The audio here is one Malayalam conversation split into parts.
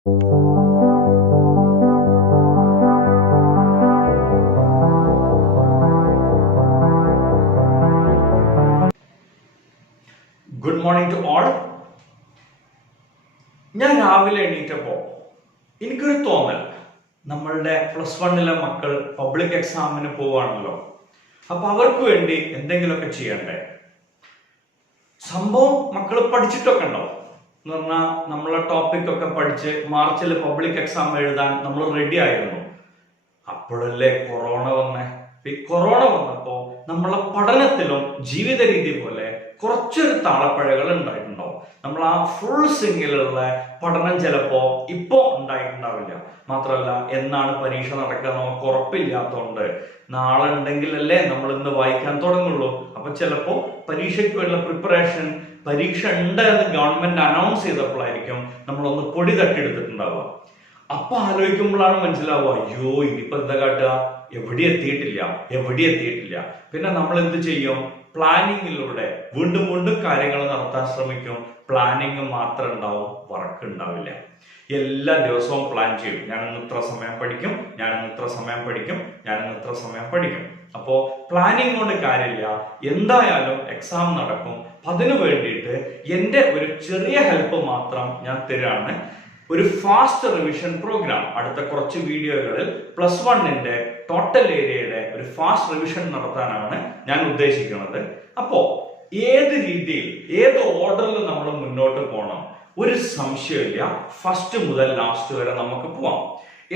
Good morning to all. ഞാൻ രാവിലെ എണീറ്റപ്പോൾ എനിക്കൊരു തോന്നൽ, നമ്മളുടെ +1 മക്കൾ പബ്ലിക് എക്സാമിന് പോവാണല്ലോ, അപ്പൊ അവർക്ക് വേണ്ടി എന്തെങ്കിലുമൊക്കെ ചെയ്യണ്ടേ. സംഭവം മക്കൾ പഠിച്ചിട്ടൊക്കെ ഉണ്ടാവും എന്ന് പറഞ്ഞാൽ നമ്മളെ ടോപ്പിക് ഒക്കെ പഠിച്ച് മാർച്ചിൽ പബ്ലിക് എക്സാം എഴുതാൻ നമ്മൾ റെഡി ആയിരുന്നു. അപ്പോഴല്ലേ കൊറോണ വന്നേ. ഈ കൊറോണ വന്നപ്പോ നമ്മളെ പഠനത്തിലും ജീവിത രീതി പോലെ കുറച്ചൊരു താളപ്പഴകൾ ഉണ്ടായിട്ടുണ്ടാവും. നമ്മൾ ആ ഫുൾ സിംഗിലുള്ള പഠനം ചിലപ്പോ ഇപ്പോ ഉണ്ടായിട്ടുണ്ടാവില്ല. മാത്രമല്ല, എന്നാണ് പരീക്ഷ നടക്കുക നമുക്ക് ഉറപ്പില്ലാത്തതുകൊണ്ട് നാളെ ഉണ്ടെങ്കിലല്ലേ നമ്മൾ ഇന്ന് വായിക്കാൻ തുടങ്ങുള്ളൂ. അപ്പൊ ചിലപ്പോ പരീക്ഷയ്ക്ക് വേണ്ട പ്രിപ്പറേഷൻ, പരീക്ഷ ഉണ്ട് എന്ന് ഗവൺമെന്റ് അനൗൺസ് ചെയ്തപ്പോഴായിരിക്കും നമ്മളൊന്ന് പൊടി തട്ടിയെടുത്തിട്ടുണ്ടാവുക. അപ്പൊ ആലോചിക്കുമ്പോഴാണ് മനസ്സിലാവുക, അയ്യോ ഇനിയിപ്പോ എന്താ കാട്ടുക, എവിടെ എത്തിയിട്ടില്ല. പിന്നെ നമ്മൾ എന്ത് ചെയ്യും? പ്ലാനിങ്ങിലൂടെ വീണ്ടും വീണ്ടും കാര്യങ്ങൾ നടത്താൻ ശ്രമിക്കും. പ്ലാനിങ് മാത്രം ഉണ്ടാവും, വർക്ക് ഉണ്ടാവില്ല. എല്ലാ ദിവസവും പ്ലാൻ ചെയ്യും. ഞാനിന്ന് ഇത്ര സമയം പഠിക്കും, ഞാനിന്ന് ഇത്ര സമയം പഠിക്കും. അപ്പോ പ്ലാനിങ് കൊണ്ട് കാര്യമില്ല. എന്തായാലും എക്സാം നടക്കും. അതിനു വേണ്ടിയിട്ട് എന്റെ ഒരു ചെറിയ ഹെൽപ്പ് മാത്രം ഞാൻ തരാണ്. ഒരു ഫാസ്റ്റ് റിവിഷൻ പ്രോഗ്രാം അടുത്ത കുറച്ച് വീഡിയോകളിൽ +1 ടോട്ടൽ ഏരിയയുടെ ഒരു ഫാസ്റ്റ് റിവിഷൻ നടത്താനാണ് ഞാൻ ഉദ്ദേശിക്കുന്നത്. അപ്പോ ഏത് രീതിയിൽ, ഏത് ഓർഡറിൽ നമ്മൾ മുന്നോട്ട് പോകണം ഒരു സംശയമില്ല. ഫസ്റ്റ് മുതൽ ലാസ്റ്റ് വരെ നമുക്ക് പോവാം.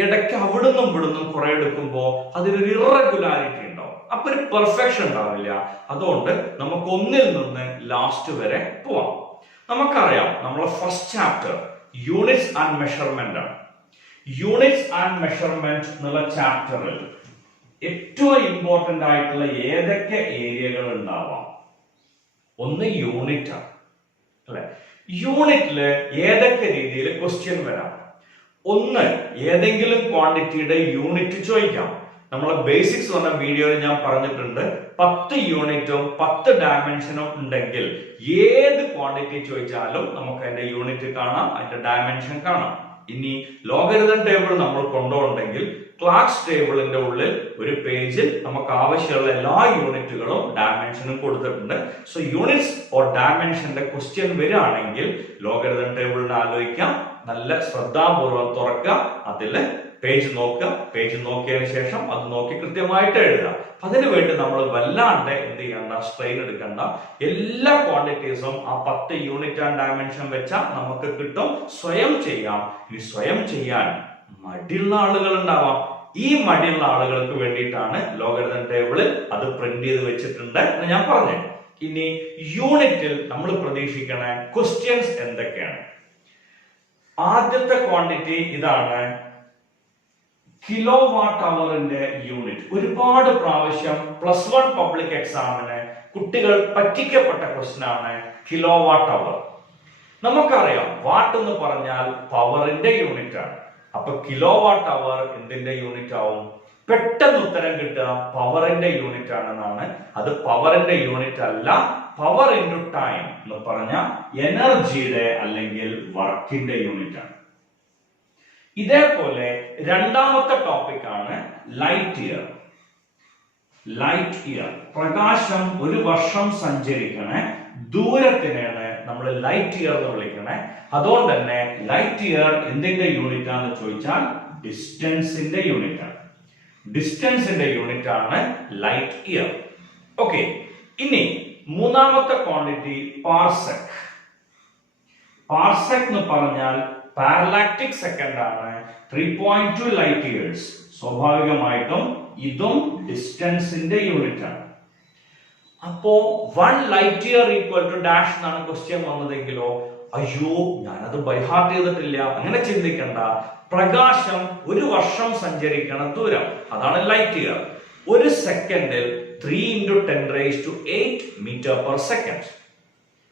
ഇടയ്ക്ക് അവിടുന്നും ഇവിടുന്നും കുറെ എടുക്കുമ്പോൾ അതിനൊരു ഇറഗുലാരിറ്റി ഉണ്ടാവും. അപ്പൊ ഒരു പെർഫെക്ഷൻ ഉണ്ടാവില്ല. അതുകൊണ്ട് നമുക്ക് ഒന്നിൽ നിന്ന് ലാസ്റ്റ് വരെ പോവാം. നമുക്കറിയാം, നമ്മളെ first chapter units and measurement ആണ്. യൂണിറ്റ്സ് ആൻഡ് മെഷർമെന്റ് എന്നുള്ള ചാപ്റ്ററിൽ ഏറ്റവും ഇമ്പോർട്ടന്റ് ആയിട്ടുള്ള ഏതൊക്കെ ഏരിയകൾ ഉണ്ടാവാം? ഒന്ന് യൂണിറ്റ് ആണ്, അല്ലെ? യൂണിറ്റില് ഏതൊക്കെ രീതിയിൽ ക്വസ്റ്റ്യൻ വരാം? ഒന്ന്, ഏതെങ്കിലും ക്വാണ്ടിറ്റിയുടെ യൂണിറ്റ് ചോദിക്കാം. നമ്മളെ ബേസിക്സ് വന്ന വീഡിയോയിൽ ഞാൻ പറഞ്ഞിട്ടുണ്ട്, 10 യൂണിറ്റും 10 ഡയമെൻഷനും ഉണ്ടെങ്കിൽ ഏത് ക്വാണ്ടിറ്റി ചോദിച്ചാലും നമുക്ക് അതിന്റെ യൂണിറ്റ് കാണാം, അതിന്റെ ഡയമെൻഷൻ കാണാം. ഇനി ലോഗരിതം ടേബിൾ നമ്മൾ കൊണ്ടുപോകണമെങ്കിൽ ക്ലാസ് ടേബിളിന്റെ ഉള്ളിൽ ഒരു പേജിൽ നമുക്ക് ആവശ്യമുള്ള എല്ലാ യൂണിറ്റുകളും ഡയമെൻഷനും കൊടുത്തിട്ടുണ്ട്. സോ യൂണിറ്റ്സ് ഓർ ഡയമെൻഷന്റെ ക്വസ്റ്റ്യൻ വരികയാണെങ്കിൽ ലോഗരിതം ടേബിളിനെ ആലോചിക്കാം, നല്ല ശ്രദ്ധാപൂർവ്വം തുറക്കുക, അതില് പേജ് നോക്കുക, പേജ് നോക്കിയതിനു ശേഷം അത് നോക്കി കൃത്യമായിട്ട് എഴുതുക. അതിനു വേണ്ടി നമ്മൾ വല്ലാണ്ട് എന്ത് ചെയ്യണ്ട, സ്ട്രെയിൻ എടുക്കണ്ട. എല്ലാ ക്വാണ്ടിറ്റീസും ആ 10 യൂണിറ്റ് ആൻഡ് ഡയമെൻഷൻ വെച്ചാൽ നമുക്ക് കിട്ടും. സ്വയം ചെയ്യാം. ഈ സ്വയം ചെയ്യാൻ മടിയുള്ള ആളുകൾ ഉണ്ടാവാം. ഈ മടിയുള്ള ആളുകൾക്ക് വേണ്ടിയിട്ടാണ് ലോഗരിതം ടേബിളിൽ അത് പ്രിന്റ് ചെയ്ത് വെച്ചിട്ടുണ്ട് എന്ന് ഞാൻ പറഞ്ഞു. ഇനി യൂണിറ്റിൽ നമ്മൾ പ്രതീക്ഷിക്കണ ക്വസ്റ്റ്യൻസ് എന്തൊക്കെയാണ്? ആദ്യത്തെ ക്വാണ്ടിറ്റി ഇതാണ്, കിലോ വാട്ട് അവറിന്റെ യൂണിറ്റ്. ഒരുപാട് പ്രാവശ്യം +1 പബ്ലിക് എക്സാമിന് കുട്ടികൾ പറ്റിക്കപ്പെട്ട ക്വസ്റ്റ്യൻ ആണ് കിലോ വാട്ട് അവർ. നമുക്കറിയാം, വാട്ട് എന്ന് പറഞ്ഞാൽ പവറിന്റെ യൂണിറ്റ് ആണ്. അപ്പൊ കിലോ വാട്ട് അവർ എന്തിന്റെ യൂണിറ്റ് ആവും? പെട്ടെന്ന് ഉത്തരം കിട്ടുക പവറിന്റെ യൂണിറ്റ് ആണെന്നാണ്. അത് പവറിന്റെ യൂണിറ്റ് അല്ല, പവർ ഇൻടു ടൈം എന്ന് പറഞ്ഞ എനർജിയുടെ അല്ലെങ്കിൽ വർക്കിന്റെ യൂണിറ്റ് ആണ്. ഇതേപോലെ രണ്ടാമത്തെ ടോപ്പിക് ആണ് ലൈറ്റ് ഇയർ. ലൈറ്റ് ഇയർ, പ്രകാശം ഒരു വർഷം സഞ്ചരിക്കണ ദൂരത്തിനാണ് നമ്മൾ ലൈറ്റ് ഇയർ എന്ന് വിളിക്കണേ. അതുകൊണ്ട് തന്നെ ലൈറ്റ് ഇയർ എന്തിന്റെ യൂണിറ്റ് ആണെന്ന് ചോദിച്ചാൽ ഡിസ്റ്റൻസിന്റെ യൂണിറ്റ് ആണ്. ഡിസ്റ്റൻസിന്റെ യൂണിറ്റ് ആണ് ലൈറ്റ് ഇയർ. ഓക്കെ, ഇനി മൂന്നാമത്തെ ക്വാണ്ടിറ്റി പാർസെക്. പാർസെക് എന്ന് പറഞ്ഞാൽ പാരലാക്റ്റിക് സെക്കൻഡ് ആണ്, 3.2 ലൈറ്റ് ഇയേഴ്സ്. സ്വാഭാവികമായിട്ടും ഇതും ഡിസ്റ്റൻസിന്റെ യൂണിറ്റ് ആണ്. അപ്പോ 1 light year equal to dash എന്നാണ് ക്വസ്റ്റ്യൻ വന്നതെങ്കിലോ, അയ്യോ ഞാനത് ബൈഹാർട്ട് ചെയ്തിട്ടില്ല, അങ്ങനെ ചിന്തിക്കണ്ട. പ്രകാശം ഒരു വർഷം സഞ്ചരിക്കണ ദൂരം, അതാണ് ലൈറ്റ് ഇയർ. ഒരു സെക്കൻഡിൽ 3 × 10⁸ മീറ്റർ പെർ സെക്കൻഡ്.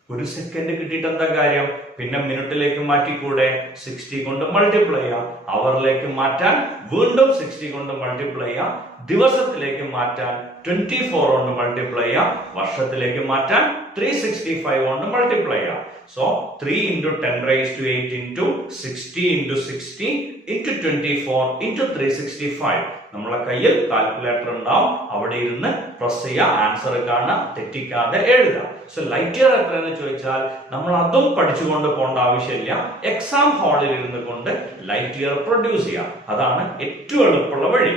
ഒരു സെക്കൻഡ് കിട്ടിയിട്ട് എന്താ കാര്യം? പിന്നെ മിനിറ്റിലേക്ക് മാറ്റിക്കൂടെ? 60 കൊണ്ട് മൾട്ടിപ്ലൈ ചെയ്യാം. അവറിലേക്ക് മാറ്റാൻ വീണ്ടും 60 കൊണ്ട് മൾട്ടിപ്ലൈ ചെയ്യാം. ദിവസത്തിലേക്ക് മാറ്റാൻ 24 കൊണ്ട് മൾട്ടിപ്ലൈ ചെയ്യുക, വർഷത്തിലേക്ക് മാറ്റാൻ 365 കൊണ്ട് മൾട്ടിപ്ലൈ ചെയ്യുക. So 3 into 10 raised to 8 into 60 into 60 into 24 into 365. നമ്മളെ കയ്യിൽ കാൽക്കുലേറ്റർ ഉണ്ടാവും, അവിടെ ഇരുന്ന് പ്രസ് ചെയ്യുക, ആൻസർ കാണുക, തെറ്റിക്കാതെ എഴുതുക. സോ ലൈറ്റ് ഇയർ എത്രയെന്ന് ചോദിച്ചാൽ നമ്മൾ അതും പഠിച്ചുകൊണ്ട് പോകേണ്ട ആവശ്യമില്ല, എക്സാം ഹാളിൽ ഇരുന്ന് കൊണ്ട് ലൈറ്റ് ഇയർ പ്രൊഡ്യൂസ് ചെയ്യുക, അതാണ് ഏറ്റവും എളുപ്പമുള്ള വഴി.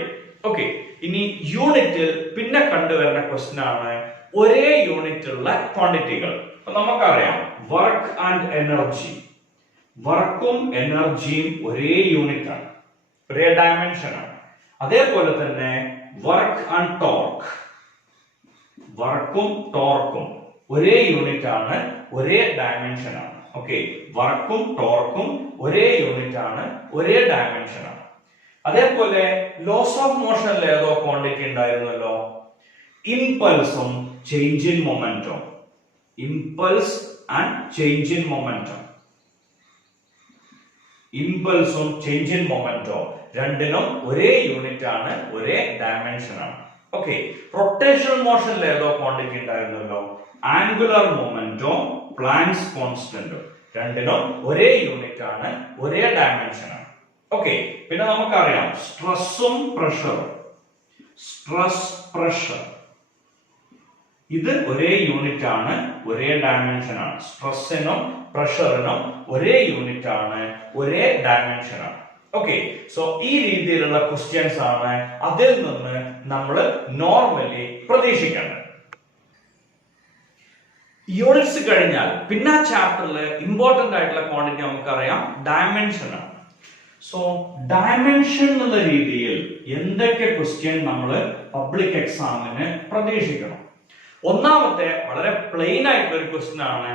ഓക്കെ, ഇനി യൂണിറ്റിൽ പിന്നെ കണ്ടുവരുന്ന ക്വസ്റ്റ്യൻ ആണ് ഒരേ യൂണിറ്റ് ഉള്ള ക്വാണ്ടിറ്റികൾ. നമുക്കറിയാം വർക്ക് ആൻഡ് എനർജി, വർക്കും എനർജിയും ഒരേ യൂണിറ്റ് ആണ്, ഒരേ ഡയമെൻഷൻ ആണ്. അതേപോലെ തന്നെ വർക്ക് ആൻഡ് ടോർക്ക്, വർക്കും ടോർക്കും ഒരേ യൂണിറ്റ് ആണ്, ഒരേ ഡയമെൻഷൻ ആണ്. ഓക്കെ, വർക്കും ടോർക്കും ഒരേ യൂണിറ്റ് ആണ്, ഒരേ ഡയമെൻഷൻ ആണ്. അതേപോലെ ലോസ് ഓഫ് മോഷനിൽ ഏതോ ക്വാണ്ടിറ്റി ഉണ്ടായിരുന്നല്ലോ, ഇമ്പൾസും change in momentum, impulse and change in momentum, ഇമ്പൾസും ചേഞ്ച് ഇൻ മൊമെന്റോ രണ്ടിനും ഒരേ യൂണിറ്റ് ആണ്, ഒരേ ഡയമെൻഷൻ ആണ്. ഓക്കെ, റൊട്ടേഷണൽ മോഷനിൽ ഏതോ ക്വാണ്ടിറ്റി ഉണ്ടായിരുന്നല്ലോ, ആംഗുലർ മൊമെന്റോ പ്ലാങ്ക്സ് കോൺസ്റ്റന്റോ രണ്ടിനും ഒരേ യൂണിറ്റ് ആണ്, ഒരേ ഡയമെൻഷൻ ആണ്. ഓക്കെ, പിന്നെ നമുക്കറിയാം സ്ട്രെസ്സും പ്രഷറും, സ്ട്രെസ് പ്രഷർ ഇത് ഒരേ യൂണിറ്റ് ആണ്, ഒരേ ഡയമെൻഷൻ ആണ്. സ്ട്രെസ്സിനും പ്രഷറിനും ഒരേ യൂണിറ്റ് ആണ്, ഒരേ ഡയമെൻഷൻ ആണ്. ഓക്കെ, സോ ഈ രീതിയിലുള്ള ക്വസ്റ്റ്യൻസ് ആണ് അതിൽ നിന്ന് നമ്മൾ നോർമലി പ്രതീക്ഷിക്കേണ്ടത്. യൂണിറ്റ്സ് കഴിഞ്ഞാൽ പിന്നെ ആ ചാപ്റ്ററിൽ ഇമ്പോർട്ടന്റ് ആയിട്ടുള്ള ക്വാണ്ടിറ്റി നമുക്കറിയാം ഡയമെൻഷൻ ആണ്. സോ ഡയമെൻഷൻ എന്നുള്ള രീതിയിൽ എന്തൊക്കെ ക്വസ്റ്റ്യൻ നമ്മൾ പബ്ലിക് എക്സാമിന് പ്രതീക്ഷിക്കണം? ഒന്നാമത്തെ വളരെ പ്ലെയിൻ ആയിട്ടുള്ള ഒരു ക്വസ്റ്റ്യൻ ആണ്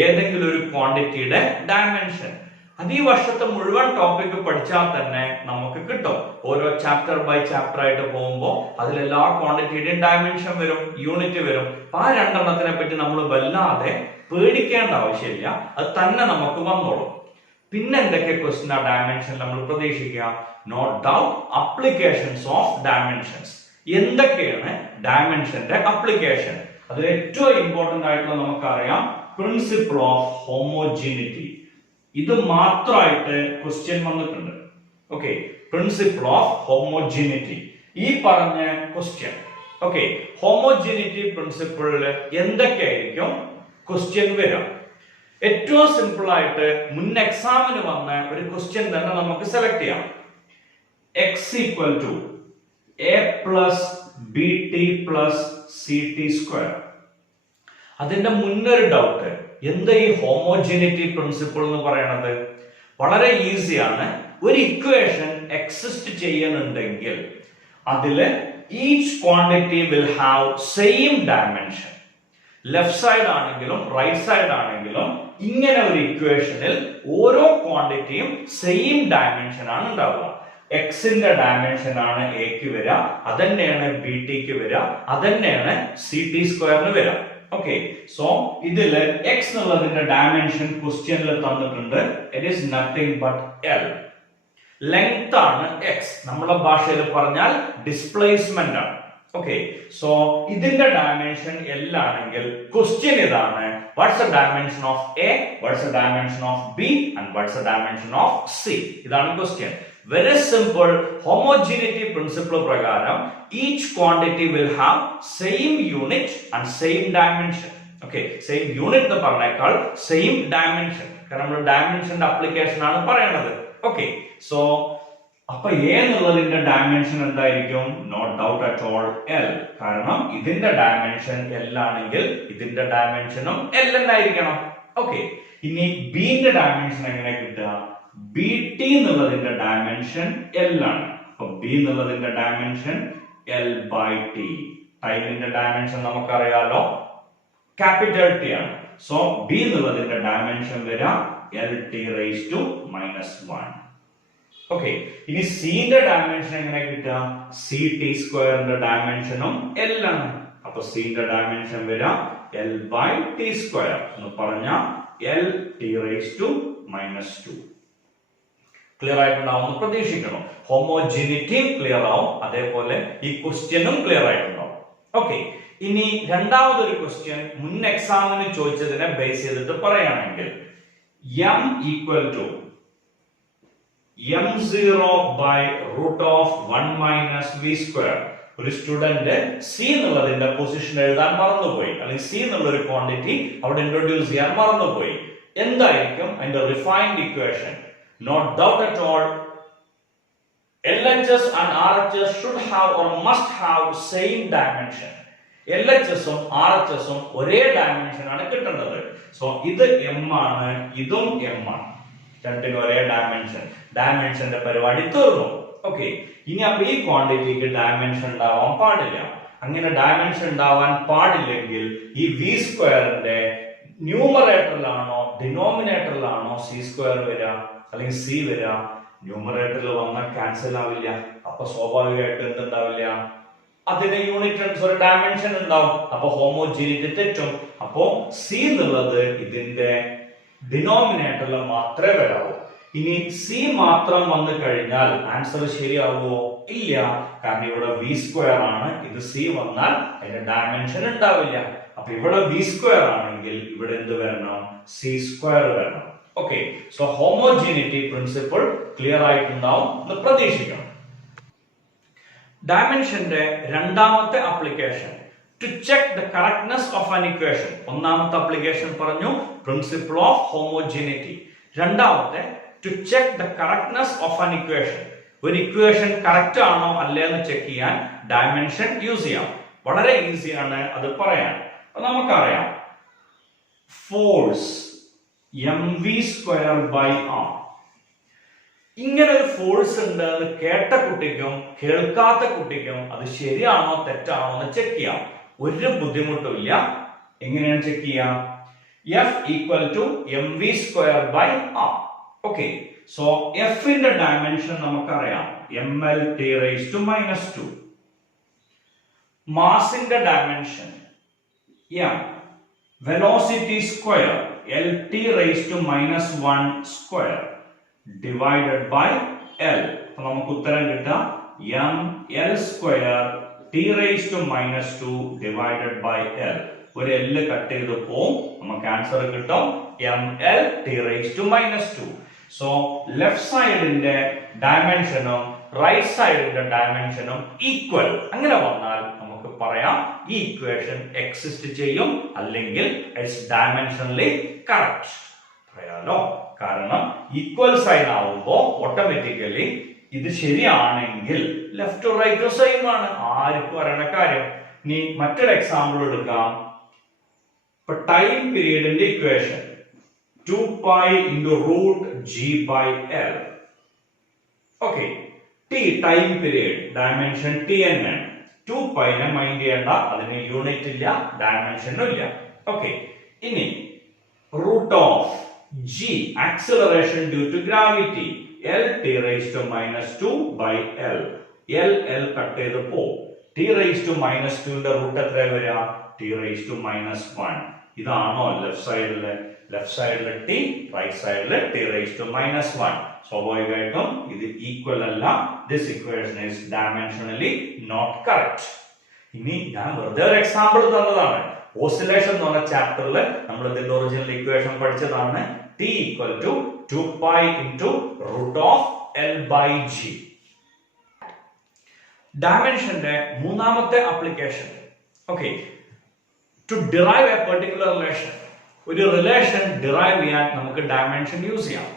ഏതെങ്കിലും ഒരു ക്വാണ്ടിറ്റിയുടെ ഡയമെൻഷൻ. അത് ഈ വർഷത്തെ മുഴുവൻ ടോപ്പിക് പഠിച്ചാൽ തന്നെ നമുക്ക് കിട്ടും. ഓരോ ചാപ്റ്റർ ബൈ ചാപ്റ്റർ ആയിട്ട് പോകുമ്പോൾ അതിലെല്ലാ ക്വാണ്ടിറ്റിയുടെയും ഡയമെൻഷൻ വരും, യൂണിറ്റ് വരും. അപ്പൊ ആ രണ്ടെണ്ണത്തിനെ പറ്റി നമ്മൾ വല്ലാതെ പേടിക്കേണ്ട ആവശ്യമില്ല, അത് തന്നെ നമുക്ക് വന്നോളും. പിന്നെ എന്തൊക്കെ ക്വസ്റ്റ്യൻ ആ ഡയമെൻഷൻ നമ്മൾ പ്രതീക്ഷിക്കുക? No doubt applications of dimensions. എന്തൊക്കെയാണ് ഡയമെൻഷന്റെ അപ്ലിക്കേഷൻ? അതിൽ ഏറ്റവും ഇമ്പോർട്ടന്റ് ആയിട്ടുള്ള നമുക്കറിയാം പ്രിൻസിപ്പിൾ ഓഫ് ഹോമോജിനിറ്റി. ഇത് മാത്രമായിട്ട് ക്വസ്റ്റ്യൻ വന്നിട്ടുണ്ട്. ഓക്കെ, പ്രിൻസിപ്പിൾ ഓഫ് ഹോമോജിനിറ്റി ഈ പറഞ്ഞ ക്വസ്റ്റ്യൻ. ഓക്കെ, ഹോമോജിനിറ്റി പ്രിൻസിപ്പിളിൽ എന്തൊക്കെയായിരിക്കും ക്വസ്റ്റ്യൻ വരാം? ഏറ്റവും സിമ്പിൾ ആയിട്ട് മുൻ എക്സാമിന് വന്ന ഒരു ക്വസ്റ്റ്യൻ തന്നെ നമുക്ക് സെലക്ട് ചെയ്യാം. x equal to a plus B T plus C T square. അതിന്റെ മുന്നൊരു ഡൗട്ട്, എന്താ ഈ ഹോമോജിനിറ്റി പ്രിൻസിപ്പിൾ എന്ന് പറയുന്നത്? വളരെ ഈസിയാണ്. ഒരു ഇക്വേഷൻ എക്സിസ്റ്റ് ചെയ്യുന്നുണ്ടെങ്കിൽ അതില് each quantity will have same dimension. Left side ആണെങ്കിലും റൈറ്റ് സൈഡ് ആണെങ്കിലും ഇങ്ങനെ ഒരു ഇക്വേഷനിൽ ഓരോ ക്വാണ്ടിറ്റിയും സെയിം ഡയമെൻഷൻ ആണ് ഉണ്ടാവുക. എക്സിന്റെ ഡയമെൻഷൻ ആണ് എക്ക് വരിക, അതന്നെയാണ് ബി ടിക്ക് വരിക, അതന്നെയാണ് സി ടി സ്ക്വയറിന് വരിക. ഓക്കെ, സോ ഇതില് എക്സ് എന്നുള്ളതിന്റെ ഡയമെൻഷൻ ക്വസ്റ്റ്യനിൽ തന്നിട്ടുണ്ട്. It is nothing but L. Length ആണ് എക്സ്, നമ്മുടെ ഭാഷയിൽ പറഞ്ഞാൽ ഡിസ്പ്ലേസ്മെന്റ് ആണ്. ഓക്കെ, സോ ഇതിന്റെ ഡയമെൻഷൻ എൽ ആണെങ്കിൽ ക്വസ്റ്റ്യൻ ഇതാണ്, what's the dimension of A, what's the dimension of B and what's the dimension of C? ഇതാണ് question. Very simple. Homogeneity principle പ്രകാരം each quantity will have same unit and same dimension. Okay, same unit എന്ന് പറഞ്ഞേക്കാൾ same dimension, കാരണം നമ്മൾ ഡയമെൻഷന്റെ അപ്ലിക്കേഷൻ ആണ് പറയുന്നത്. ഓക്കെ, സോ അപ്പൊ എ എന്നുള്ളതിന്റെ ഡയമെൻഷൻ എന്തായിരിക്കും? No doubt at all L. കാരണം ഇതിന്റെ ഡയമെൻഷൻ എൽ ആണെങ്കിൽ ഇതിന്റെ ഡയമെൻഷനും എൽ എന്നായിരിക്കണം. ഓക്കെ, ഇനി ബിന്റെ ഡയമെൻഷൻ എങ്ങനെ കിട്ടുക? ബി ടി എന്നുള്ളതിന്റെ ഡയമെൻഷൻ എൽ ആണ്. അപ്പൊ ബി എന്നുള്ളതിന്റെ ഡയമെൻഷൻ എൽ ബൈ ടി. ടൈമിന്റെ ഡയമെൻഷൻ നമുക്കറിയാലോ, ക്യാപിറ്റൽ ടി ആണ്. സോ ബി എന്നുള്ളതിന്റെ ഡയമെൻഷൻ വരാം L T raise to -1. Okay, ഇനി സിന്റെ ഡയമെൻഷൻ എങ്ങനെ കിട്ടുക? സി ടി സ്ക്വയറിന്റെ ഡയമെൻഷനും എൽ ആണ്. അപ്പൊ സിന്റെ ഡയമെൻഷൻ വരാം എൽ ബൈ ടി സ്ക്വയർ എന്ന് പറഞ്ഞാൽ L T raise to -2. Clear ആയിട്ടുണ്ടാവും പ്രതീക്ഷിക്കണം. ഹോമോജിനിറ്റിയും ക്ലിയർ ആവും, അതേപോലെ ഈ ക്വസ്റ്റ്യനും ക്ലിയർ ആയിട്ടുണ്ടാവും. ഓക്കെ, ഇനി രണ്ടാമതൊരു ക്വസ്റ്റ്യൻ മുൻ എക്സാമിന് ചോദിച്ചതിനെ ബേസ് ചെയ്തിട്ട് പറയുകയാണെങ്കിൽ m equal to m0 by root of 1 minus V square. ഒരു സ്റ്റുഡന്റ് സി എന്നുള്ളതിന്റെ പൊസിഷൻ എഴുതാൻ മറന്നുപോയി, അല്ലെങ്കിൽ സി എന്നുള്ള ഒരു ക്വാണ്ടിറ്റി അവിടെ ഇൻട്രൊഡ്യൂസ് ചെയ്യാൻ മറന്നുപോയി. എന്തായിരിക്കും അതിന്റെ refined equation? Not doubt at all, LHS and RHS should have or must have same dimension. LHS ഉം RHS ഉം ഒരേ ഡയമെൻഷൻ ആണ് കിട്ടുന്നത്. സോ ഇത് m ആണ്, ഇതും m ആണ്, രണ്ടിനും ഒരേ ഡയമെൻഷൻ. ഡയമെൻഷന്റെ പരിപാടി തീർന്നു. ഓക്കെ, ഇനി അപ്പൊ ഈ ക്വാണ്ടിറ്റിക്ക് ഡയമെൻഷൻ ഉണ്ടാവാൻ പാടില്ല. അങ്ങനെ ഡയമെൻഷൻ ഉണ്ടാവാൻ പാടില്ലെങ്കിൽ ഈ വി സ്ക്വയറിന്റെ ന്യൂമറേറ്ററിലാണോ ഡിനോമിനേറ്ററിലാണോ സി സ്ക്വയർ വരിക അല്ലെങ്കിൽ സി വരിക? ന്യൂമറേറ്ററിൽ വന്നാൽ ക്യാൻസൽ ആവില്ല. അപ്പൊ സ്വാഭാവികമായിട്ട് എന്തുണ്ടാവില്ല? അതിന്റെ യൂണിറ്റ് ഒരു ഡയമെൻഷൻ ഉണ്ടാവും. അപ്പൊ ഹോമോജീനിറ്റി തെറ്റും. അപ്പോ സി എന്നുള്ളത് ഇതിന്റെ ഡിനോമിനേറ്ററിൽ മാത്രമേ വരാവൂ. ഇനി സി മാത്രം വന്നു കഴിഞ്ഞാൽ ആൻസർ ശരിയാവുമോ? ഇല്ല, കാരണം ഇവിടെ വി സ്ക്വയർ ആണ്. ഇത് സി വന്നാൽ അതിന്റെ ഡയമെൻഷൻ ഉണ്ടാവില്ല. അപ്പൊ ഇവിടെ വി സ്ക്വയർ ആണെങ്കിൽ ഇവിടെ എന്ത് വരണം? സി സ്ക്വയർ വരണം. Okay, so homogeneity principle clear ആയിട്ടുണ്ടാവും എന്ന് പ്രതീക്ഷിക്കണം. ഡയമെൻഷന്റെ രണ്ടാമത്തെ application to check the correctness of an equation. ഒന്നാമത്തെ ആപ്ലിക്കേഷൻ പറഞ്ഞു പ്രിൻസിപ്പിൾ ഓഫ് ഹോമോജീനിറ്റി. രണ്ടാമത്തെ to check the correctness of an equation. ഒരു ഇക്വേഷൻ കറക്റ്റ് ആണോ അല്ലേ എന്ന് ചെക്ക് ചെയ്യാൻ ഡയമെൻഷൻ യൂസ് ചെയ്യാം. വളരെ ഈസിയാണ് അത് പറയാൻ. നമുക്കറിയാം force mv square by r. ഇങ്ങനെ ഒരു ഫോഴ്സ് ഉണ്ട് എന്ന് കേട്ട കുട്ടിക്കും കേൾക്കാത്ത കുട്ടിക്കും അത് ശരിയാണോ തെറ്റാണോ എന്ന് ചെക്ക് ചെയ്യാം. ഒരു ബുദ്ധിമുട്ടും ഇല്ല. എങ്ങനെയാണ് ചെക്ക് ചെയ്യാം? F equal to mv square by r. Okay, so F ന്റെ ഡയമെൻഷൻ നമുക്കറിയാം, mlt റേസ് ടു മൈനസ് 2. മാസിന്റെ dimension m, velocity square lt raised to minus 1 square divided by L. അപ്പൊ നമുക്ക് ഉത്തരം കിട്ടുക ml square t raised to minus 2 divided by L. ഒരു L കട്ട് ചെയ്ത് പോവും, നമുക്ക് ആൻസർ കിട്ടും ml t raised to minus 2. So left സൈഡിന്റെ ഡയമെൻഷനും റൈറ്റ് സൈഡിന്റെ ഡയമെൻഷനും ഈക്വൽ. അങ്ങനെ വന്നാൽ നമുക്ക് പറയാം ഈ ഇക്വേഷൻ എക്സിസ്റ്റ് ചെയ്യും, അല്ലെങ്കിൽ ഇറ്റ്സ് ഡയമെൻഷനലി കറക്റ്റ് പറയാലോ. കാരണം ഈക്വൽ സൈൻ ആവുമ്പോൾ ഓട്ടോമാറ്റിക്കലി ഇത് ശരിയാണെങ്കിൽ ലെഫ്റ്റ് റൈറ്റ് സെയിം ആണ്, ആർക്കും അറിയണ കാര്യം. ഇനി മറ്റൊരു എക്സാമ്പിൾ എടുക്കാം. ഇപ്പൊ ടൈം പീരീഡിന്റെ equation 2π into root g by L. Okay, t time period dimension t ആണ്. 2π നെ മൈൻഡ് ചെയ്യേണ്ട, അതിന് യൂണിറ്റ് ഇല്ല, ഡയമെൻഷനും ഇല്ല. ഓക്കെ, ഇനി root of g acceleration due to gravity lt raised to minus 2 by L. L cut ചെയ്ത് പോ. t raised to minus 2 ന്റെ റൂട്ട് എത്ര വരിക? t raised to minus 1. ഇതാണോ ലെഫ്റ്റ് സൈഡിലെ? ലെഫ്റ്റ് സൈഡിലെ t, റൈറ്റ് സൈഡിലെ t raised to minus 1. സ്വാഭാവികമായിട്ടും ഇത് ഈക്വൽ അല്ല. This equation is dimensionally not correct. ഇനി ഞാൻ വെറുതെ ഒരു എക്സാമ്പിൾ തന്നതാണ്. ഓസിലേഷൻ എന്ന് പറഞ്ഞ ചാപ്റ്ററിൽ നമ്മൾ ഇതിന്റെ ഒറിജിനൽ ഇക്വേഷൻ പഠിച്ചതാണ്. t equal to 2π into root of L by g. ഡയമെൻഷന്റെ മൂന്നാമത്തെ application, okay, to derive a particular relation. ഒരു റിലേഷൻ ഡിറൈവ് ചെയ്യാൻ നമുക്ക് ഡയമെൻഷൻ യൂസ് ചെയ്യാം.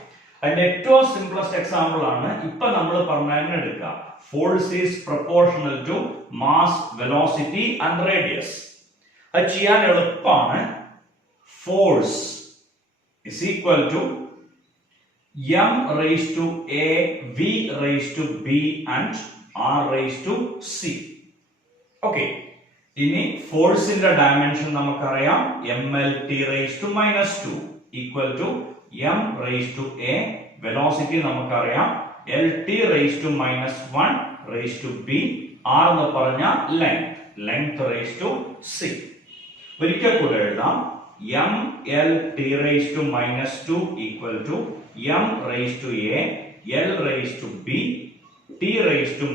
അതിന്റെ ഏറ്റവും സിംപ്ലസ്റ്റ് എക്സാമ്പിൾ ആണ് ഇപ്പൊ നമ്മൾ പറഞ്ഞതിനെ എടുക്കുക. Force is proportional to mass, velocity and radius. അത് ചെയ്യാൻ എളുപ്പമാണ്. Force is equal to m raised to a, v raised to b and r raised to c. Okay, ഇനി ഫോഴ്സിന്റെ ഡയമെൻഷൻ നമുക്കറിയാം, mlt raised to minus 2 equal to m raised to a. Velocity നമുക്കറിയാം, lt raised to minus 1 raised to b. r എന്ന് പറഞ്ഞ length raised to c. ഒരിക്കൽ കൂടെ എഴുതാം, mlt raised to minus 2 equal to m raised to a, l raised to b, t raised to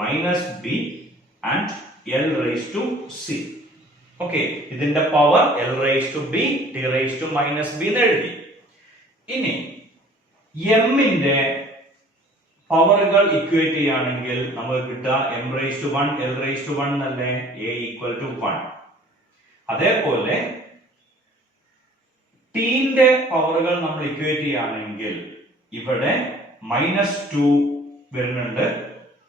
minus b and L raised to C. Okay, ഇതിന്റെ power L raised to B T raised to minus B എന്ന് എഴുതി. ഇനി m ന്റെ പവറുകൾ ഇക്വേറ്റ് ചെയ്യുകയാണെങ്കിൽ നമുക്ക് കിട്ടുക m raised to 1 L raised to 1 എന്നല്ലേ, a equal to 1. അതേപോലെ t ന്റെ പവറുകൾ നമ്മൾ ഇക്വേറ്റ് ചെയ്യുകയാണെങ്കിൽ ഇവിടെ -2 വരുന്നുണ്ട്,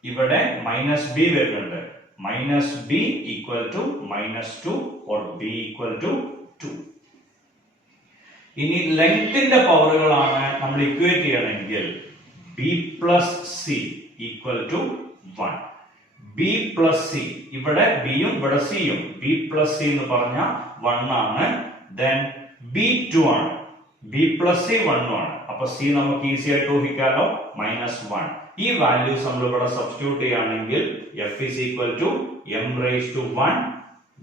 ഇവിടെ -b വരുന്നുണ്ട്. -b equal to -2 or b equal to 2. ഇനി ലെങ്ത്തിന്റെ പവറുകളാണ് നമ്മൾ ഇക്വേറ്റ് ചെയ്യണമെങ്കിൽ b plus c equal to 1. b plus c, ഇവിടെ b യും ഇവിടെ c യും, b plus c എന്ന് പറഞ്ഞ 1 ആണ്. then b 2 ആണ്, b plus c 1 ആണ്. അപ്പൊ c നമുക്ക് ഈസി ആയിട്ട് ഊഹിക്കാലോ, -1. ഈ വാല്യൂസ് നമ്മൾ ഇവിടെ സബ്സ്റ്റിറ്റ്യൂട്ട് ചെയ്യുകയാണെങ്കിൽ f is equal to m raised to 1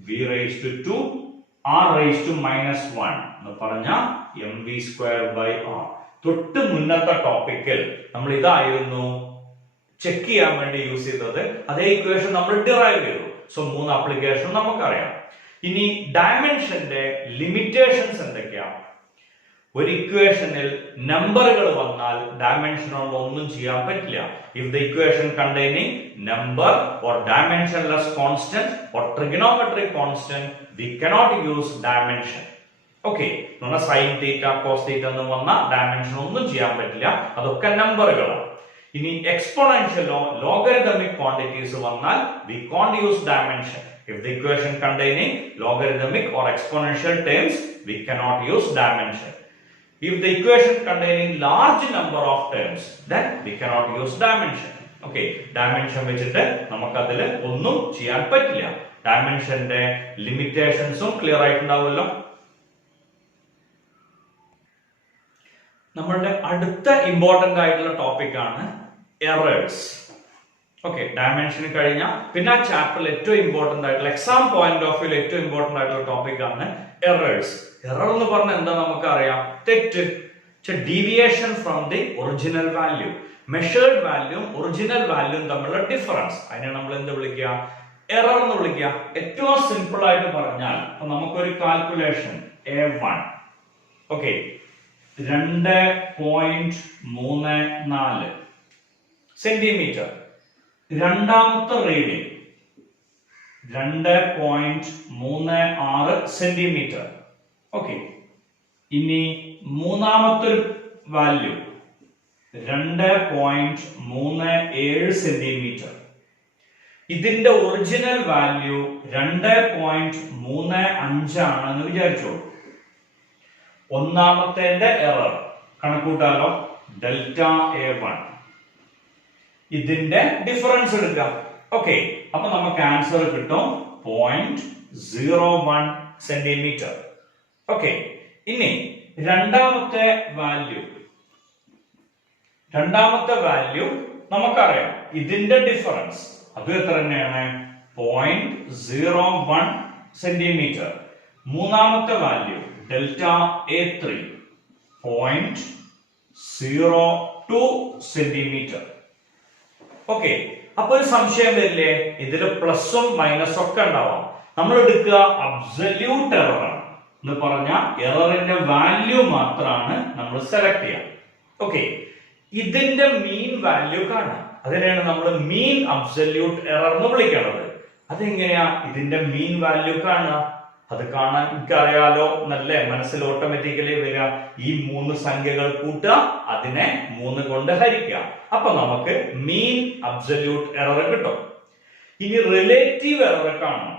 v raised to 2 r raised to -1 എന്ന് പറഞ്ഞ mv square by r. തൊട്ട് മുന്നത്തെ ടോപ്പിക്കിൽ നമ്മൾ ഇതായിരുന്നു ചെക്ക് ചെയ്യാൻ വേണ്ടി യൂസ് ചെയ്തത്. അതേ ഇക്വേഷൻ നമ്മൾ ഡിറൈവ് ചെയ്തു. സോ 3 ആപ്ലിക്കേഷൻ നമുക്കറിയാം. ഇനി ഡയമെൻഷന്റെ ലിമിറ്റേഷൻസ് എന്തൊക്കെയാണ്? ഒരു ഇക്വേഷനിൽ നമ്പറുകൾ വന്നാൽ ഡയമെൻഷനോട് ഒന്നും ചെയ്യാൻ പറ്റില്ല. If the equation containing number or dimensionless constant or trigonometric constant we cannot use dimension. Okay, sine theta cos theta എന്ന് വന്ന ഡയമെൻഷൻ ഒന്നും ചെയ്യാൻ പറ്റില്ല, അതൊക്കെ നമ്പറുകളാണ്. ഇനി എക്സ്പോണൻഷ്യലോ ലോഗരിതമിക് ക്വാണ്ടിറ്റീസ് വന്നാൽ we can't use dimension. If the equation containing logarithmic or exponential terms, we cannot use dimension. If the equation containing large number of terms, then we cannot use dimension. Okay, dimension വെച്ചിട്ട് നമുക്ക് അതിൽ ഒന്നും ചെയ്യാൻ പറ്റില്ല. ഡയമെൻഷന്റെ ലിമിറ്റേഷൻസും ക്ലിയർ ആയിട്ടുണ്ടാവുമല്ലോ. നമ്മളുടെ അടുത്ത ഇമ്പോർട്ടന്റ് ആയിട്ടുള്ള ടോപ്പിക് ആണ് എറേഴ്സ്. ഓക്കെ, ഡയമെൻഷൻ കഴിഞ്ഞ പിന്നെ ആ ചാപ്റ്ററിൽ ഏറ്റവും ഇമ്പോർട്ടന്റ് ആയിട്ടുള്ള എക്സാം പോയിന്റ് ഓഫ് വ്യൂ ഏറ്റവും ഇമ്പോർട്ടന്റ് ആയിട്ടുള്ള ടോപ്പിക് ആണ് എറേഴ്സ്. എറർ എന്ന് പറഞ്ഞാൽ എന്താ നമുക്കറിയാം, തെറ്റ്, deviation from the original value. Measured value original value തമ്മിലുള്ള ഡിഫറൻസ്, അതിനെ നമ്മൾ എന്ത് വിളിക്കുക, എറർ എന്ന് വിളിക്കുക. ഏറ്റവും സിമ്പിൾ ആയിട്ട് പറഞ്ഞാൽ നമുക്കൊരു കാൽക്കുലേഷൻ A1, ഓക്കെ, 2.34 സെന്റിമീറ്റർ. രണ്ടാമത്തെ റീഡിംഗ് 2.36 സെന്റിമീറ്റർ. ഓക്കെ, ഇനി മൂന്നാമത്തെ വാല്യൂ 2.37 സെന്റിമീറ്റർ. ഇതിന്റെ ഒറിജിനൽ വാല്യൂ 2.35 ആണെന്ന് വിചാരിച്ചോളൂ. ഒന്നാമത്തെ എറർ കണക്കൂട്ടാലോ, ഡെൽറ്റ A1. ഇതിന്റെ ഡിഫറൻസ് എടുക്കാം. ഓക്കെ, അപ്പൊ നമുക്ക് ആൻസർ കിട്ടും 0.01 സെന്റിമീറ്റർ. ഓക്കെ, ഇനി രണ്ടാമത്തെ വാല്യൂ നമുക്കറിയാം, ഇതിന്റെ ഡിഫറൻസ് അത് എത്ര തന്നെയാണ്, 0.01 സെന്റിമീറ്റർ. മൂന്നാമത്തെ value delta A3 0.02 centimetre. Okay, അപ്പൊ ഒരു സംശയം വരില്ലേ, ഇതില് പ്ലസും മൈനസും ഒക്കെ ഉണ്ടാവാം. നമ്മൾ എടുക്കുക അബ്സല്യൂട്ട് എറർ എന്ന് പറഞ്ഞ എററിന്റെ വാല്യൂ മാത്രമാണ് നമ്മൾ സെലക്ട് ചെയ്യുക. ഓക്കെ, ഇതിന്റെ മീൻ വാല്യൂ കാണാം, അതിനെയാണ് നമ്മൾ മീൻ അബ്സല്യൂട്ട് എറർ എന്ന് വിളിക്കുന്നത്. അതെങ്ങനെയാ ഇതിന്റെ മീൻ വാല്യൂ കാണുക? അത് കാണാൻ എനിക്കറിയാലോ എന്നല്ലേ മനസ്സിൽ ഓട്ടോമാറ്റിക്കലി വരിക. ഈ 3 സംഖ്യകൾ കൂട്ടുക, അതിനെ 3 കൊണ്ട് ഹരിക്കുക, അപ്പൊ നമുക്ക് മീൻ അബ്സല്യൂട്ട് എറർ കിട്ടും. ഇനി റിലേറ്റീവ് എറർ കാണണം.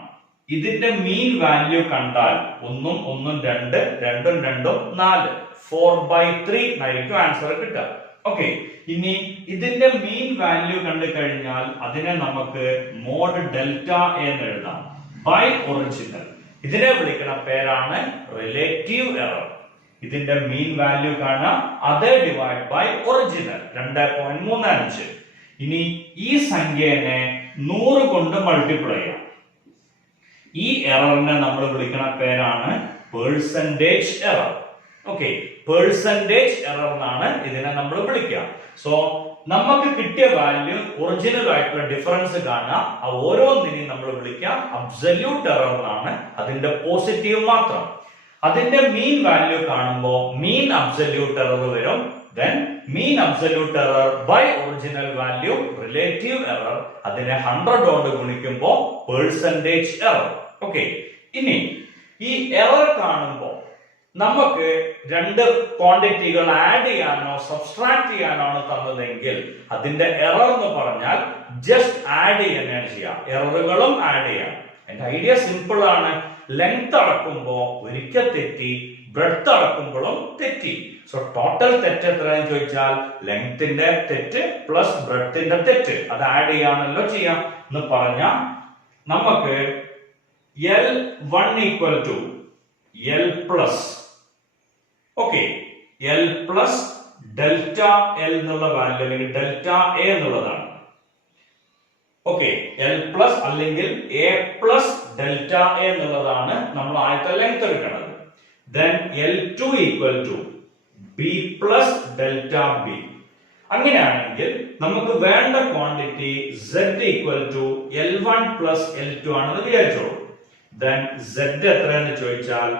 ഇതിന്റെ മീൻ വാല്യൂ കണ്ടാൽ 1 1 2 2 2 4 4/3 ആയിരിക്കും ആൻസർ കിട്ടുക. ഓക്കെ, ഇനി ഇതിന്റെ മീൻ വാല്യൂ കണ്ടു കഴിഞ്ഞാൽ അതിനെ നമുക്ക് മോഡ് ഡെൽറ്റ എന്ന് എഴുതാം ബൈ ഒറിജിനൽ. ഇതിനെ വിളിക്കുന്ന പേരാണ് റിലേറ്റീവ് എറർ. ഇതിന്റെ മീൻ വാല്യൂ കാണാം, അതേ ഡിവൈഡ് ബൈ ഒറിജിനൽ 2.35. ഇനി ഈ സംഖ്യനെ 100 കൊണ്ട് മൾട്ടിപ്ലൈ ചെയ്യാം. ഈ എററിനെ നമ്മൾ വിളിക്കുന്ന പേരാണ് percentage error. Okay, percentage error എന്നാണ് ഇതിനെ നമ്മൾ വിളിക്കുക. സോ നമുക്ക് കിട്ടിയ വാല്യൂ ഒറിജിനൽ ആയിട്ടുള്ള ഡിഫറൻസ് കാണുക, ആ ഓരോന്നിനെയും നമ്മൾ വിളിക്കുക അബ്സല്യൂട്ട് എറർ എന്നാണ്. അതിന്റെ പോസിറ്റീവ് മാത്രം. അതിന്റെ മീൻ വാല്യൂ കാണുമ്പോൾ മീൻ അബ്സല്യൂട്ട് എറർ വരും. then mean absolute error by original value relative error, അതിനെ 100 കൊണ്ട് ഗുണിക്കുമ്പോൾ percentage error. ഓക്കെ, ഇനി ഈ എറർ കാണുമ്പോൾ നമുക്ക് രണ്ട് ക്വാണ്ടിറ്റികൾ ആഡ് ചെയ്യാനോ സബ്സ്ട്രാക്ട് ചെയ്യാനാണ് തന്നതെങ്കിൽ അതിന്റെ എറർ എന്ന് പറഞ്ഞാൽ ജസ്റ്റ് ആഡ് ചെയ്യാനാണ് ചെയ്യാം, എററുകളും ആഡ് ചെയ്യാം. എന്റെ ഐഡിയ സിമ്പിൾ ആണ്. ലെങ്ത് അളക്കുമ്പോൾ ഒരിക്കൽ തെറ്റി, ബ്രെഡ്ത്ത് അളക്കുമ്പോഴും തെറ്റി. സോ ടോട്ടൽ തെറ്റ് എത്രയാണെന്ന് ചോദിച്ചാൽ ലെങ്ത്തിന്റെ തെറ്റ് പ്ലസ് ബ്രെഡ്ത്തിന്റെ തെറ്റ് അത് ആഡ് ചെയ്യാണല്ലോ ചെയ്യാം എന്ന് പറഞ്ഞാൽ നമുക്ക് L1 equal to L plus L plus delta L എന്നുള്ള വാല്യൂ അല്ലെങ്കിൽ ഡെൽറ്റ എ എന്നുള്ളതാണ്. L പ്ലസ് അല്ലെങ്കിൽ എ പ്ലസ് ഡെൽറ്റ എ എന്നുള്ളതാണ് നമ്മൾ ആദ്യത്തെ ലെങ്ത് എടുക്കുന്നത്. then L2 equal to B plus delta B. അങ്ങനെയാണെങ്കിൽ നമുക്ക് വേണ്ട quantity Z equal to L1 plus L2 ആണെന്ന് വിചാരിച്ചോളൂ. then Z എത്രയെന്ന് ചോദിച്ചാൽ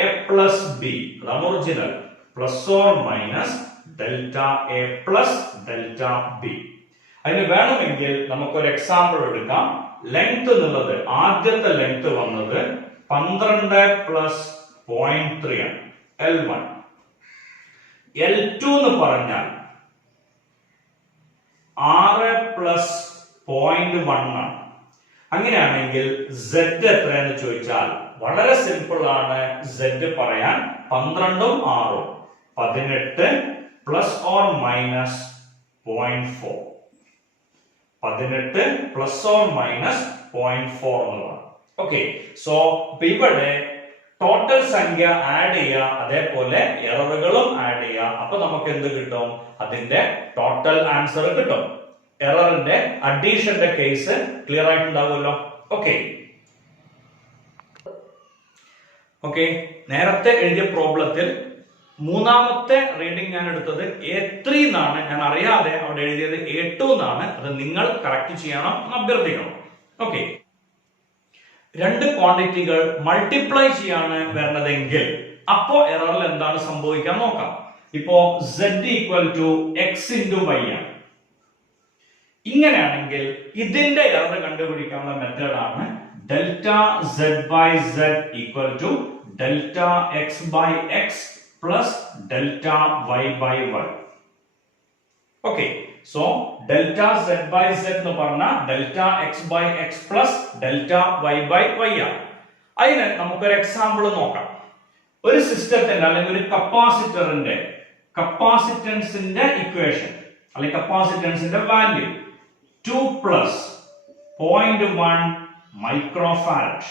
എ പ്ലസ് ബി, അതാണ് original, plus or minus delta A plus delta B. അതിന് വേണമെങ്കിൽ നമുക്കൊരു എക്സാമ്പിൾ എടുക്കാം. ലെങ്ത് എന്നുള്ളത് ആദ്യത്തെ ലെങ്ത് വന്നത് 12 പ്ലസ് 0.3 ആണ് L1. L2 എന്ന് പറഞ്ഞാൽ 6 പ്ലസ് 0.1 ആണ്. അങ്ങനെയാണെങ്കിൽ Z എത്രയെന്ന് ചോദിച്ചാൽ വളരെ സിമ്പിൾ ആണ്. Z പറയാൻ 12ഉം 6ഉം 18 plus or minus 0.4, 18 plus or minus 0.4 എന്നുള്ളതാണ്. ഓക്കെ, സോ ഇവിടെ ടോട്ടൽ സംഖ്യ ആഡ് ചെയ്യുക, അതേപോലെ എററുകളും ആഡ് ചെയ്യുക. അപ്പൊ നമുക്ക് എന്ത് കിട്ടും? അതിന്റെ ടോട്ടൽ ആൻസർ കിട്ടും. എററിന്റെ അഡീഷന്റെ കേസ് ക്ലിയർ ആയിട്ടുണ്ടാവുമല്ലോ. ഓക്കെ, നേരത്തെ എഴുതിയ പ്രോബ്ലത്തിൽ മൂന്നാമത്തെ റീഡിംഗ് ഞാൻ എടുത്തത് A3 എന്നാണ്. ഞാൻ അറിയാതെ അവിടെ എഴുതിയത് A2 എന്നാണ്. അത് നിങ്ങൾ കറക്റ്റ് ചെയ്യണം എന്ന് അഭ്യർത്ഥിക്കണം. ഓക്കെ, രണ്ട് ക്വാണ്ടിറ്റികൾ മൾട്ടിപ്ലൈ ചെയ്യാണ് വരുന്നതെങ്കിൽ അപ്പോ എററിൽ എന്താണ് സംഭവിക്കാൻ നോക്കാം. ഇപ്പോ Z equal to X into Y ആണ്. ഇങ്ങനെയാണെങ്കിൽ ഇതിന്റെ എറർ കണ്ടുപിടിക്കാനുള്ള മെത്തേഡാണ് delta Z by Z equal to delta X by X plus delta Y by Y. Okay, so delta Z by Z എന്ന് പറഞ്ഞാൽ delta X by X plus delta Y by Y ആണ്. അതിന് നമുക്കൊരു എക്സാമ്പിൾ നോക്കാം. ഒരു സിസ്റ്റത്തിന്റെ അല്ലെങ്കിൽ ഒരു കപ്പാസിറ്ററിന്റെ കപ്പാസിറ്റൻസിന്റെ ഇക്വേഷൻ അല്ലെങ്കിൽ കപ്പാസിറ്റൻസിന്റെ value 2 plus 0.1 microfarad.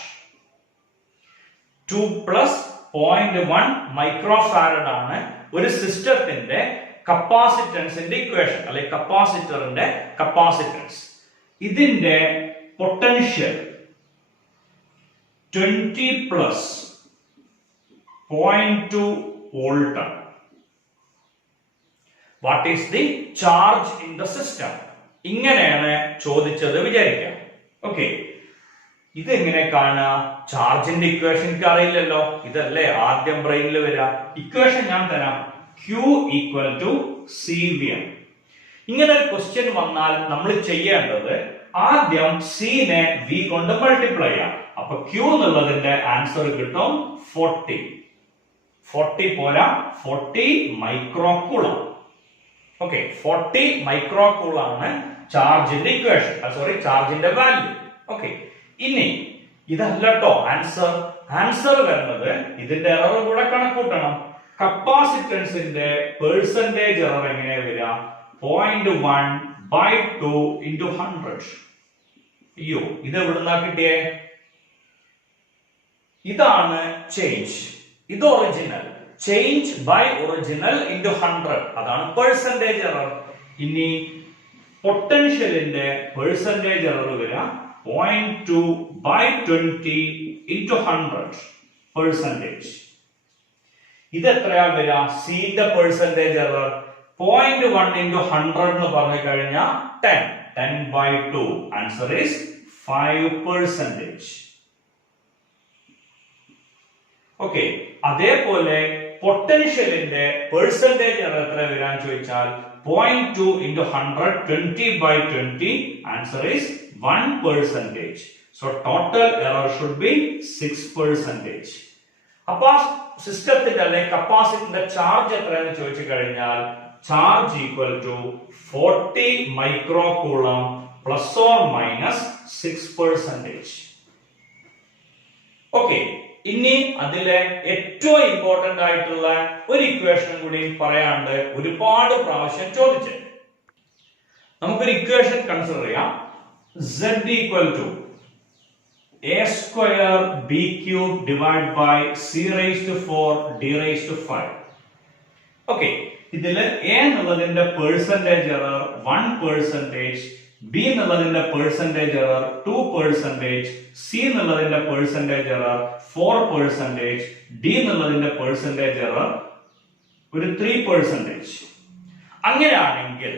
2 plus 0.1 microfarad ആണ് ഒരു സിസ്റ്റത്തിന്റെ കപ്പാസിറ്റൻസിന്റെ ഇക്വേഷൻ അല്ലെങ്കിൽ കപ്പാസിറ്ററിന്റെ കപ്പാസിറ്റൻസ്. ഇതിന്റെ പൊട്ടൻഷ്യൽ 20 പ്ലസ് 0.2 വോൾട്ട് ആണ്. What is the charge in the system? ഇങ്ങനെയാണ് ചോദിച്ചത് വിചാരിക്കാം. ഓക്കെ, ഇതെങ്ങനെ കാണുക? ചാർജിന്റെ ഇക്വേഷൻ എനിക്ക് അറിയില്ലല്ലോ. ഇതല്ലേ ആദ്യം ബ്രെയിനിൽ വരിക. ഇക്വേഷൻ ഞാൻ തരാം. Q ഈക്വൽ ടു CV ആണ്. ഇങ്ങനെ ഒരു ക്വസ്റ്റ്യൻ വന്നാൽ നമ്മൾ ചെയ്യേണ്ടത് ആദ്യം C നെ V കൊണ്ട് മൾട്ടിപ്ലൈ ചെയ്യാം. അപ്പൊ Q എന്നുള്ളതിന്റെ ആൻസർ കിട്ടും 40. 40 പോരാ, 40 മൈക്രോകൂളം. ഓക്കെ, 40 മൈക്രോകൂളാണ് ചാർജിന്റെ ഇക്വേഷൻ, സോറി ചാർജിന്റെ വാല്യൂ. ഓക്കെ, ഇനി ഇതല്ലോ ആൻസർ. ആൻസർ വരുന്നത് ഇതിന്റെ എറർ കൂടെ കണക്കൂട്ടണം. കപ്പാസിറ്റൻസിന്റെ പെർസെന്റേജ് എറർ എങ്ങനെയാ വരിക? 0.1 by 2 into 100. അയ്യോ, ഇത് എവിടുന്നാ കിട്ടിയേ? ഇതാണ് ചേഞ്ച്, ഇത് original. Change by original into 100, അതാണ് പെർസെന്റേജ് എറർ. ഇനി പൊട്ടൻഷ്യലിന്റെ പെർസെന്റേജ് എറർ വരിക 0.2 by 20 into 100 പെർസെന്റേജ്. ഇത് എത്രയാ വരിക? സിന്റെ പെർസെന്റേജ് എറർ 0.1 into 100 എന്ന് പറഞ്ഞു കഴിഞ്ഞാൽ 10/2. Answer is 5%. ഓക്കെ, അതേപോലെ പൊട്ടൻഷ്യലിന്റെ പെർസെന്റേജ് എറർ എത്ര വരാൻ ചോദിച്ചാൽ 0.2 into 100, 20/20. Answer is 1%. So total error should be 6%. അപ്പൊ സിസ്റ്റത്തിന്റെ അല്ലെ കപ്പാസിറ്ററിന്റെ ചാർജ് എത്രയെന്ന് ചോദിച്ചു കഴിഞ്ഞാൽ charge equal to 40 micro coulomb plus or minus 6%. Okay, ഇനി അതിലെ ഏറ്റവും ഇമ്പോർട്ടന്റ് ആയിട്ടുള്ള ഒരു ഇക്വേഷൻ കൂടി പറയാണ്ട് ഒരുപാട് പ്രാവശ്യം ചോദിച്ചു. നമുക്കൊരു ഇക്വേഷൻ കൺസിഡർ ചെയ്യാം. Z equal to a square b cube divided by c raised to 4 d raised to 5. Okay, ഇതില് a എന്നുള്ളതിന്റെ പെർസെന്റേജ് എറർ 1%, b എന്നുള്ളതിന്റെ പെർസെന്റേജ് എറർ 2%, c എന്നുള്ളതിന്റെ പെർസെന്റേജ് എറർ 4%, d എന്നുള്ളതിന്റെ പെർസെന്റേജ് എറർ ഒരു 3%. അങ്ങനെയാണെങ്കിൽ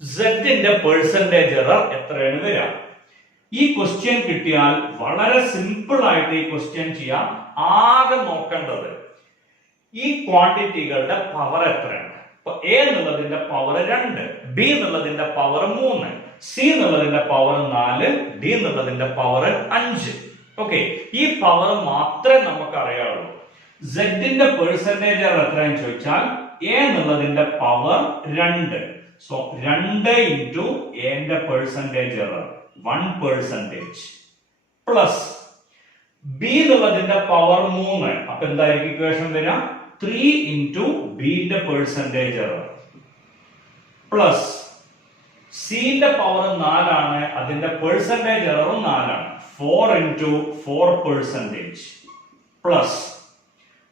z ന്റെ പെർസെന്റേജ് എറർ എത്രയാണ് വരിക? ഈ ക്വസ്റ്റ്യൻ കിട്ടിയാൽ വളരെ സിമ്പിൾ ആയിട്ട് ഈ ക്വസ്റ്റ്യൻ ചെയ്യാം. ആകെ നോക്കേണ്ടത് ഈ ക്വാണ്ടിറ്റികളുടെ പവർ എത്രയാണ്. ഇപ്പൊ a എന്നുള്ളതിന്റെ പവർ 2, b എന്നുള്ളതിന്റെ പവർ 3, c എന്നുള്ളതിന്റെ പവർ 4, d എന്നുള്ളതിന്റെ പവർ 5. ഓക്കെ, ഈ പവർ മാത്രമേ നമുക്ക് അറിയാവുള്ളൂ. z ന്റെ പെർസെന്റേജ് എത്രയെന്ന് ചോദിച്ചാൽ a എന്നുള്ളതിന്റെ പവർ 2. സോ 2 into a ന്റെ പെർസെന്റേജ് എറർ 1% പ്ലസ് b എന്നുള്ളതിന്റെ പവർ 3. അപ്പൊ എന്തായിരിക്കും ഇക്വേഷൻ വരിക? 3 into b ന്റെ പെർസെന്റേജ് എറർ പ്ലസ് c ന്റെ പവർ 4 ആണ്, അതിന്റെ പെർസെന്റേജ് എററും 4 ആണ്. 4 into 4% പ്ലസ്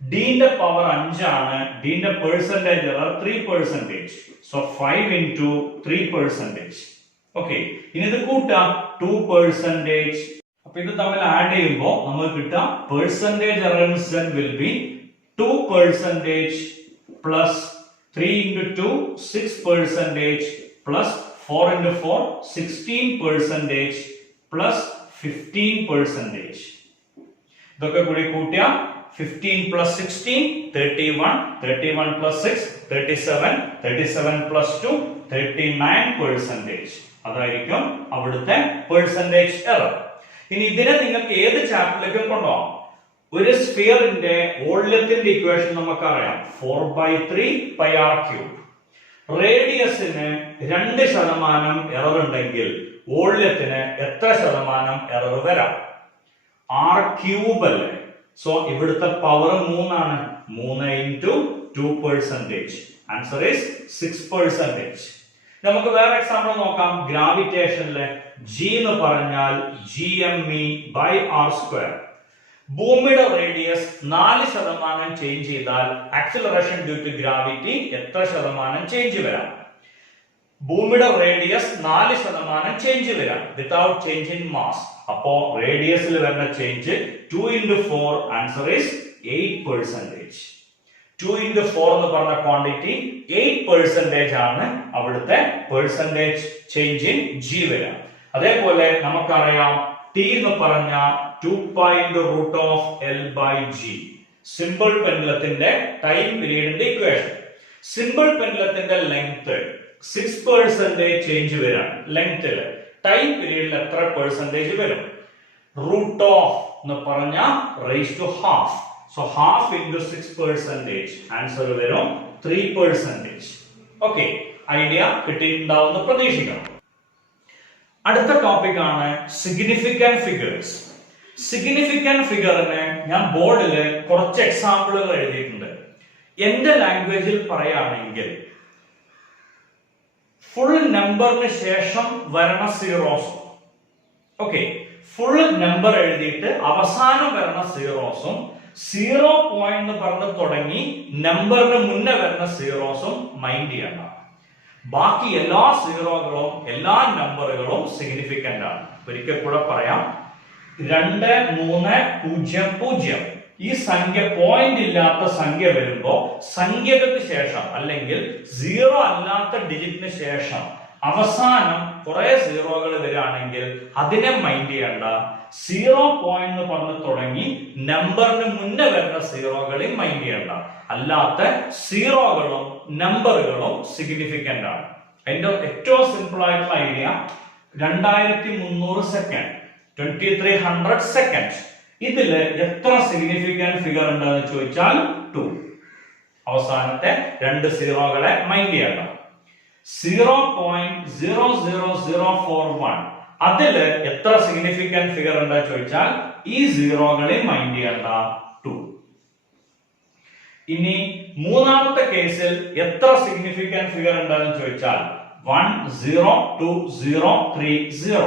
d ന്റെ പവർ 5 ആണ്, d ന്റെ percentage error 3%. So 5 into 3%. Okay, ഇനി ഇത് കൂട്ടാം 2%. അപ്പൊ ഇത് തമ്മിൽ ആഡ് ചെയ്യുമ്പോൾ നമുക്ക് കിട്ടാം percentage error will be 2% plus 3 into 2 6% plus 4 into 4 16% plus 15%. ഇതൊക്കെ കൂടി കൂട്ടിയാൽ 15 plus 16 31, 31 plus 6 37, 37 plus 2 39%. അതായിരിക്കും അവിടുത്തെ പെർസെന്റേജ് എറർ. ഇനി ഇതിനെ നിങ്ങൾക്ക് ഏത് ചാപ്റ്ററിലേക്കും കൊണ്ടുപോകാം. ഒരു സ്ഫിയറിന്റെ വോള്യത്തിന്റെ ഇക്വേഷൻ നമുക്കറിയാം 4/3 pi r cube. റേഡിയസിന് 2% എറർ ഉണ്ടെങ്കിൽ വോള്യത്തിന് എത്ര ശതമാനം എറർ വരാം? r ക്യൂബ് അല്ലേ? സോ ഇവിടുത്തെ പവർ 3 ആണ്. 3 into 2%. Answer is 6%. നമുക്ക് വേറെ എക്സാമ്പിൾ നോക്കാം. ഗ്രാവിറ്റേഷനിലെ g എന്ന് പറഞ്ഞാൽ gme/r². ഭൂമിയുടെ റേഡിയസ് 4% ചേഞ്ച് ചെയ്താൽ ആക്സിലറേഷൻ ഡ്യൂ ടു ഗ്രാവിറ്റി എത്ര ശതമാനം ചേഞ്ച് വരാം? ഭൂമിയുടെ റേഡിയസ് 4% ചേഞ്ച് വരാം വിതൗട്ട് ചേഞ്ച് ഇൻ മാസ്. അപ്പോ റേഡിയസിൽ വരുന്ന change 2 into 4. Answer is 8%. 2 into 4 എന്ന് പറഞ്ഞ ക്വാണ്ടിറ്റി 8% ആണ് അവിടുത്തെ പെർസെന്റേജ് ചേഞ്ച് ഇൻ g വരാം. അതേപോലെ നമുക്കറിയാം t എന്ന് പറഞ്ഞ 2 pi into root of L/g. Simple പെൻഡുലത്തിന്റെ ടൈം പീരീഡിന്റെ ഇക്വേഷൻ. സിമ്പിൾ പെൻഡുലത്തിന്റെ ലെങ്ത് 6% ചേഞ്ച് വരാം ലെങ്തില്. ടൈം പീരീഡിൽ എത്ര പെർസെന്റേജ് വരും? റൂട്ട് ഓഫ് എന്ന് പറഞ്ഞ raise to half. So half into 6%. Answer വരും 3%. ഓക്കെ, ഐഡിയ കിട്ടിയിട്ടുണ്ടാവുന്ന പ്രതീക്ഷിക്കണം. അടുത്ത ടോപ്പിക് ആണ് സിഗ്നിഫിക്കന്റ് ഫിഗേഴ്സ്. സിഗ്നിഫിക്കന്റ് ഫിഗറിന് ഞാൻ ബോർഡിൽ കുറച്ച് എക്സാമ്പിളുകൾ എഴുതിയിട്ടുണ്ട്. എന്റെ ലാംഗ്വേജിൽ പറയുകയാണെങ്കിൽ ഫുൾ നമ്പറിന് ശേഷം വരണ സീറോസും, ഓക്കെ, ഫുൾ നമ്പർ എഴുതിയിട്ട് അവസാനം വരണ സീറോസും, 0 പോയിന്റ് പറഞ്ഞ് തുടങ്ങി നമ്പറിന് മുന്നേ വരുന്ന സീറോസും മൈൻഡ് ചെയ്യണം. ബാക്കി എല്ലാ സീറോകളും എല്ലാ നമ്പറുകളും സിഗ്നിഫിക്കന്റ് ആണ്. ഒരിക്കൽ കൂടെ പറയാം. 2 3 0 0 ഈ സംഖ്യ പോയിന്റ് ഇല്ലാത്ത സംഖ്യ വരുമ്പോ സംഖ്യകൾക്ക് ശേഷം അല്ലെങ്കിൽ സീറോ അല്ലാത്ത ഡിജിറ്റിന് ശേഷം അവസാനം കുറെ സീറോകൾ വരികയാണെങ്കിൽ അതിനെ മൈൻഡ് ചെയ്യണ്ട. 0 പോയിന്റ് എന്ന് പറഞ്ഞ് തുടങ്ങി നമ്പറിന് മുന്നേ വരുന്ന സീറോകളെ മൈൻഡ് ചെയ്യണ്ട. അല്ലാത്ത സീറോകളും നമ്പറുകളും സിഗ്നിഫിക്കന്റ് ആണ്. അതിന്റെ ഏറ്റവും സിമ്പിൾ ആയിട്ടുള്ള ഐഡിയ 2300 സെക്കൻഡ് 2300 സെക്കൻഡ് ഇതില് എത്ര സിഗ്നിഫിക്കന്റ് ഫിഗർ ഉണ്ടെന്ന് ചോദിച്ചാൽ 2. അവസാനത്തെ രണ്ട് സീറോകളെ മൈൻഡ് ചെയ്യണം. 0.00041 അതില് എത്ര സിഗ്നിഫിക്കന്റ് ഫിഗർ ഉണ്ടെന്ന് ചോദിച്ചാൽ ഈ സീറോകളെ മൈൻഡ് ചെയ്യണ്ട 2. ഇനി മൂന്നാമത്തെ കേസിൽ എത്ര സിഗ്നിഫിക്കന്റ് ഫിഗർ ഉണ്ടെന്ന് ചോദിച്ചാൽ 1023030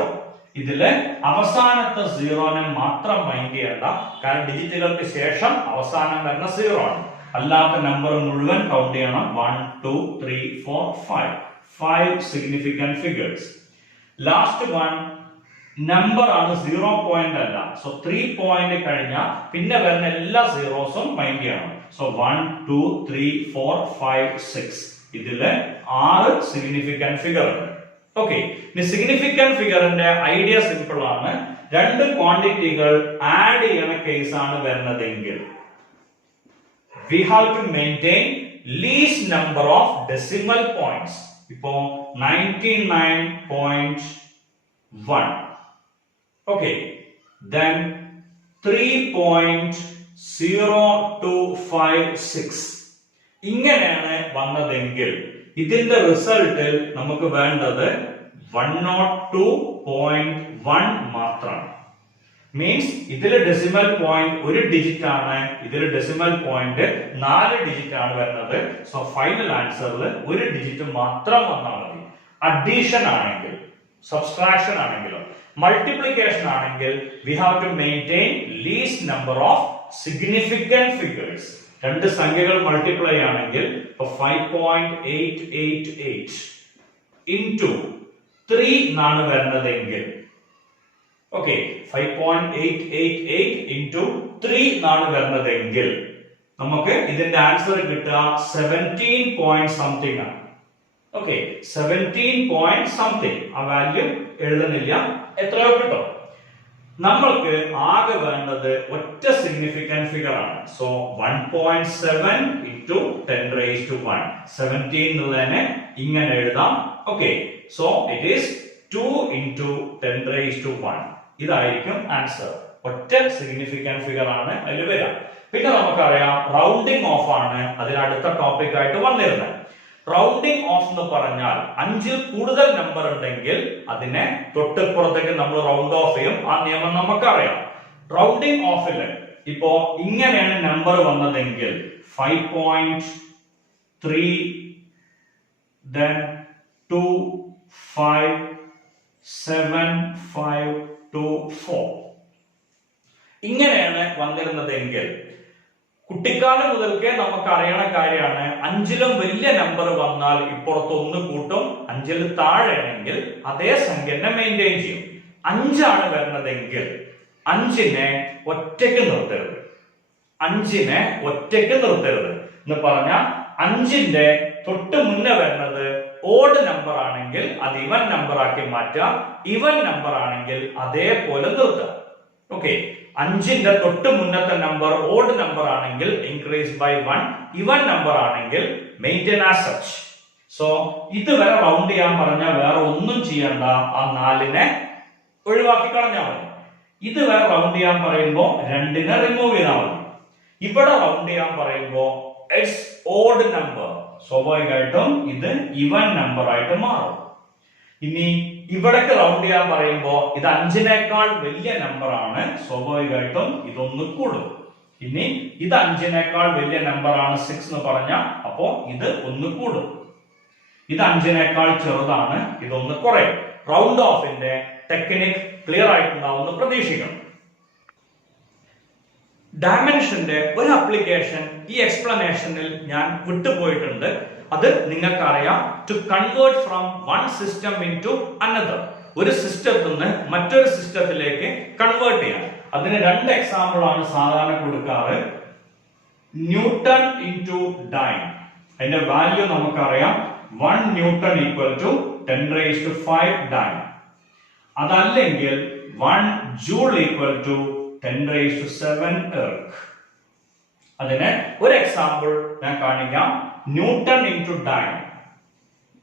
ഇതില് അവസാനത്തെ സീറോനെ മാത്രം മൈൻഡ് ചെയ്യണ്ട. കാരണം ഡിജിറ്റുകൾക്ക് ശേഷം അവസാനം വരുന്ന സീറോ ആണ്. അല്ലാത്ത നമ്പർ മുഴുവൻ കൗണ്ട് ചെയ്യണം. 1 2 3 4 5 significant figures. Last one number ആണ്, 0 പോയിന്റ് അല്ല. സോ 3 പോയിന്റ് കഴിഞ്ഞാൽ പിന്നെ വരുന്ന എല്ലാ സീറോസും മൈൻഡ് ചെയ്യണം. സോ 1 2 3 4 5 6 ഇതില് 6 സിഗ്നിഫിക്കന്റ് ഫിഗർ ഉണ്ട്. ഓക്കെ, ഇനി സിഗ്നിഫിക്കന്റ് ഫിഗറിന്റെ ഐഡിയ സിമ്പിൾ ആണ്. രണ്ട് ക്വാണ്ടിറ്റികൾ ആഡ് ചെയ്യണ കേസാണ് വരുന്നതെങ്കിൽ we have to maintain least number of decimal points. ഇപ്പോ 99.1. okay, then 3.0256 ഇങ്ങനെയാണ് വന്നതെങ്കിൽ ഇതിന്റെ റിസൾട്ടിൽ നമുക്ക് വേണ്ടത് 102.1 മാത്രമാണ്. മീൻസ് ഇതിലെ ഡെസിമൽ പോയിന്റ് ഒരു ഡിജിറ്റ് ആണ്, ഇതിലെ ഡെസിമൽ പോയിന്റ് 4 ഡിജിറ്റ് ആണ് വരുന്നത്. സോ ഫൈനൽ ആൻസറിൽ ഒരു ഡിജിറ്റ് മാത്രം വന്നാൽ മതി. അഡീഷൻ ആണെങ്കിൽ, സബ്സ്ട്രാക്ഷൻ ആണെങ്കിലോ മൾട്ടിപ്ലിക്കേഷൻ ആണെങ്കിൽ we have to maintain least number of significant figures. രണ്ട് സംഖ്യകൾ മൾട്ടിപ്ലൈ ആണെങ്കിൽ 5.888 into 3 എന്നാണ് വരുന്നതെങ്കിൽ, ഓക്കെ, 5.888 into 3 എന്നാണ് വരുന്നതെങ്കിൽ നമുക്ക് ഇതിന്റെ ആൻസർ കിട്ടുക 17 പോയിന്റ് സംതിങ് ആണ്. Okay, 17 point something. ആ വാല്യൂ എഴുതുന്നില്ല, എത്രയോ കിട്ടും. നമ്മൾക്ക് ആകെ വേണ്ടത് ഒറ്റ സിഗ്നിഫിക്കന്റ് ഫിഗർ ആണ്. So 1.7 into 10⁻⁴. 17 എന്നുള്ളതിനെ ഇങ്ങനെ എഴുതാം. Okay, so it is 2 into 10⁻⁴. ഇതായിരിക്കും ആൻസർ. ഒറ്റ സിഗ്നിഫിക്കന്റ് ഫിഗർ ആണ് അതിൽ വരിക. പിന്നെ നമുക്കറിയാം റൗണ്ടിങ് ഓഫ് ആണ് അതിൽ അടുത്ത ടോപ്പിക് ആയിട്ട് വന്നിരുന്നത്. റൗണ്ടിങ് ഓഫ് എന്ന് പറഞ്ഞാൽ 5ൽ കൂടുതൽ നമ്പർ ഉണ്ടെങ്കിൽ അതിനെ തൊട്ടിപ്പുറത്തേക്ക് നമ്മൾ റൗണ്ട് ഓഫ് ചെയ്യും. ആ നിയമം നമുക്കറിയാം. റൗണ്ടിങ് ഓഫില് ഇപ്പോ ഇങ്ങനെയാണ് നമ്പർ വന്നതെങ്കിൽ 5.3 then 2 5 7 5 2 4 ഇങ്ങനെയാണ് വന്നിരുന്നതെങ്കിൽ കുട്ടിക്കാലം മുതൽക്കേ നമുക്ക് അറിയണ കാര്യമാണ് 5ലും വലിയ നമ്പർ വന്നാൽ ഇപ്പുറത്ത് 1 കൂട്ടും, 5ൽ താഴെയാണെങ്കിൽ അതേ സംഖ്യനെ മെയിൻറ്റെയിൻ ചെയ്യും. 5ആണ് വരുന്നതെങ്കിൽ 5നെ ഒറ്റയ്ക്ക് നിർത്തരുത്. 5നെ ഒറ്റയ്ക്ക് നിർത്തരുത് എന്ന് പറഞ്ഞാൽ 5ന്റെ തൊട്ട് മുന്നേ വരുന്നത് ഓഡ് നമ്പർ ആണെങ്കിൽ അത് ഇവൻ നമ്പർ ആക്കി മാറ്റുക, ഇവൻ നമ്പർ ആണെങ്കിൽ അതേപോലെ നിർത്തുക. ഓക്കെ, 5ന്റെ തൊട്ട് മുന്നത്തെ നമ്പർ ഓഡ് നമ്പർ ആണെങ്കിൽ ഇൻക്രീസ് ബൈ 1, ഇവൻ നമ്പർ ആണെങ്കിൽ മെയിൻറ്റെയിൻ ആസ് സച്ച്. സോ ഇതുവരെ റൗണ്ട് ചെയ്യാൻ പറഞ്ഞാൽ വേറെ ഒന്നും ചെയ്യണ്ട, ആ 4നെ ഒഴിവാക്കി കളഞ്ഞാൽ മതി. ഇതുവരെ റൗണ്ട് ചെയ്യാൻ പറയുമ്പോൾ 2നെ റിമൂവ് ചെയ്താൽ മതി. ഇവിടെ റൗണ്ട് ചെയ്യാൻ പറയുമ്പോൾ ഇറ്റ്സ് ഓഡ് നമ്പർ, സ്വാഭാവികമായിട്ടും ഇത് ഇവൻ നമ്പർ ആയിട്ട് മാറും. ഇനി ഇവിടേക്ക് റൗണ്ട് ചെയ്യാൻ പറയുമ്പോൾ ഇത് 5നേക്കാൾ വലിയ നമ്പർ ആണ്, സ്വാഭാവികമായിട്ടും ഇതൊന്ന് കൂടും. ഇനി ഇത് 5നേക്കാൾ വലിയ നമ്പർ ആണ് 6 എന്ന് പറഞ്ഞാൽ അപ്പോ ഇത് ഒന്ന് കൂടും. ഇത് 5നേക്കാൾ ചെറുതാണ്, ഇതൊന്ന് കുറയും. റൗണ്ട് ഓഫിന്റെ ടെക്നിക് ക്ലിയർ ആയിട്ടുണ്ടാവുമെന്ന് പ്രതീക്ഷിക്കണം. ഡയമെൻഷന്റെ ഒരു ആപ്ലിക്കേഷൻ ഈ എക്സ്പ്ലനേഷനിൽ ഞാൻ വിട്ടുപോയിട്ടുണ്ട്. അത് നിങ്ങൾക്കറിയാം. To convert from one system into another, ഒരു സിസ്റ്റത്തിൽ നിന്ന് മറ്റൊരു സിസ്റ്റത്തിലേക്ക് കൺവേർട്ട് ചെയ്യാം. അതിന് രണ്ട് എക്സാമ്പിൾ ആണ് സാധാരണ കൊടുക്കാറ്. Newton into dyne. അതിന്റെ വാല്യൂ നമുക്കറിയാം 1 ന്യൂട്ടൺ ഈക്വൽ ടു 10⁵ ഡൈൻ. അതല്ലെങ്കിൽ 1 ജൂൾ ഈക്വൽ ടു 10⁷ എർക്ക്. അതിന് ഒരു എക്സാമ്പിൾ ഞാൻ കാണിക്കാം. Newton into dyne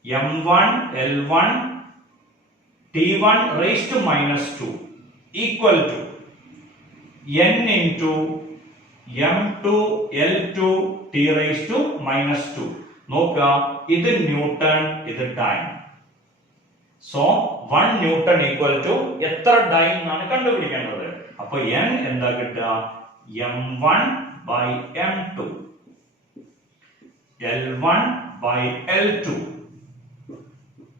m1 l1 t1⁻² equal to n into m2 l2 t⁻². നോക്കുക, ഇത് ന്യൂട്ടൺ, ഇത് dyne. So 1 newton equal to എത്ര ഡൈൻ എന്നാണ് കണ്ടുപിടിക്കേണ്ടത്. അപ്പൊ n എന്താ കിട്ടുക? m1/m2 l1/l2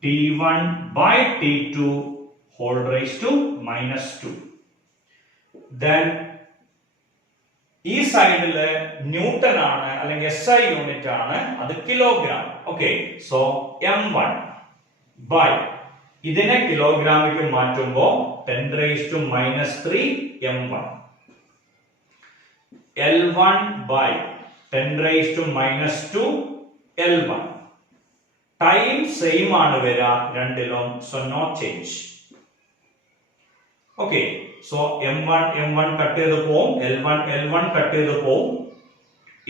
t1/t2 whole⁻². then ഈ സൈഡില് ന്യൂട്ടൺ ആണ് അല്ലെങ്കിൽ SI യൂണിറ്റ് ആണ്, അത് kilogram. Okay, so m1 by ഇതിനെ കിലോഗ്രാമിലേക്ക് മാറ്റുമ്പോ 10⁻³ m1 l1 by 10⁻² l1. Time same ആണ് വരിക രണ്ടിലും, so no change. Okay, so m1 cut ചെയ്ത് പോവും, l1 കട്ട് ചെയ്ത് പോവും.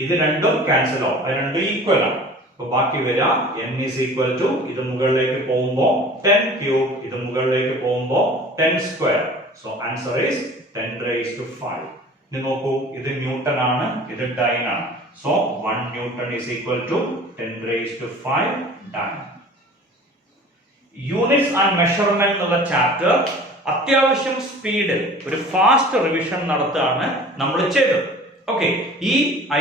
ഇത് രണ്ടും ക്യാൻസൽ ആവും, അത് രണ്ടും ഈക്വൽ ആണ്. അപ്പൊ ബാക്കി വരിക n is equal to ഇത് മുകളിലേക്ക് പോകുമ്പോ 10⁵, ഇത് മുകളിലേക്ക് പോകുമ്പോ 10². So answer is 10⁵. ഇനി നോക്കൂ, ഇത് ന്യൂട്ടൺ ആണ്, ഇത് ഡൈൻ ആണ്. So 1 newton is equal to 10⁵ dyne. Units and measurement എന്നുള്ള ചാപ്റ്റർ അത്യാവശ്യം സ്പീഡിൽ ഒരു ഫാസ്റ്റ് റിവിഷൻ നടത്തുകയാണ് നമ്മൾ ചെയ്തത്. ഓക്കെ, ഈ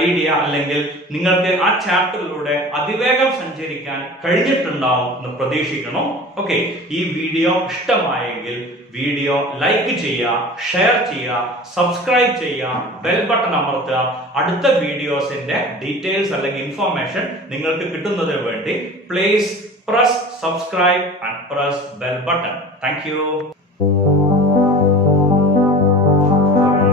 ഐഡിയ അല്ലെങ്കിൽ നിങ്ങൾക്ക് ആ ചാപ്റ്ററിലൂടെ അതിവേഗം സഞ്ചരിക്കാൻ കഴിഞ്ഞിട്ടുണ്ടാവും എന്ന് പ്രതീക്ഷിക്കണം. ഓക്കെ, ഈ വീഡിയോ ഇഷ്ടമായെങ്കിൽ വീഡിയോ ലൈക്ക് ചെയ്യുക, ഷെയർ ചെയ്യുക, സബ്സ്ക്രൈബ് ചെയ്യുക, ബെൽ ബട്ടൺ അമർത്തുക. അടുത്ത വീഡിയോസിന്റെ ഡീറ്റെയിൽസ് അല്ലെങ്കിൽ ഇൻഫോർമേഷൻ നിങ്ങൾക്ക് കിട്ടുന്നതിന് വേണ്ടി please press subscribe and press bell button. Thank you.